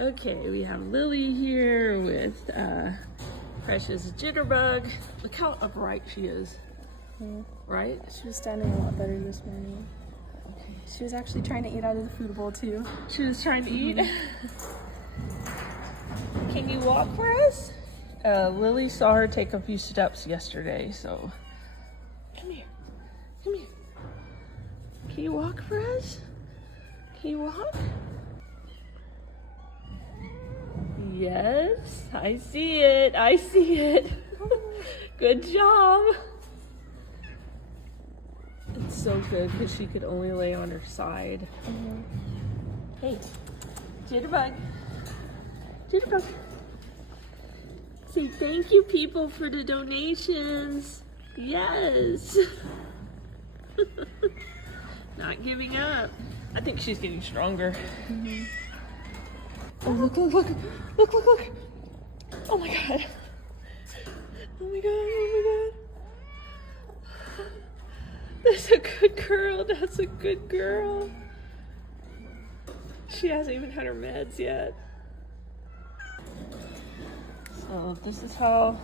Okay, we have Lily here with Precious Jitterbug. Look how upright she is. Yeah. Right? She was standing a lot better this morning. Okay. She was actually trying to eat out of the food bowl too. She was trying to eat. Can you walk for us? Lily saw her take a few steps yesterday, so come here. Come here. Can you walk for us? Can you walk? Yes, I see it. I see it. Good job. It's so good because she could only lay on her side. Hey, Jitterbug. Jitterbug. Say thank you, people, for the donations. Yes. Not giving up. I think she's getting stronger. Oh, look, look, look. Look, look, look. Oh my God. Oh my God, oh my God. That's a good girl. That's a good girl. She hasn't even had her meds yet. So this is how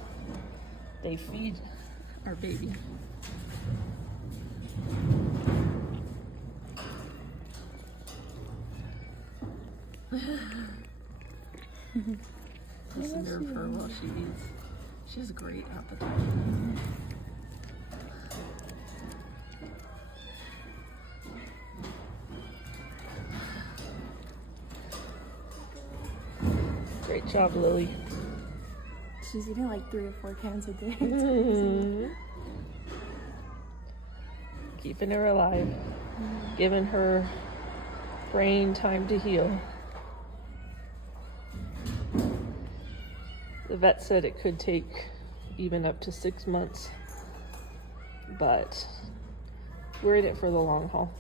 they feed our baby. Listen to her while she eats. She has a great appetite. Great job, Lily. She's eating like 3 or 4 cans a day. Keeping her alive. Giving her brain time to heal. The vet said it could take even up to 6 months, but we're in it for the long haul.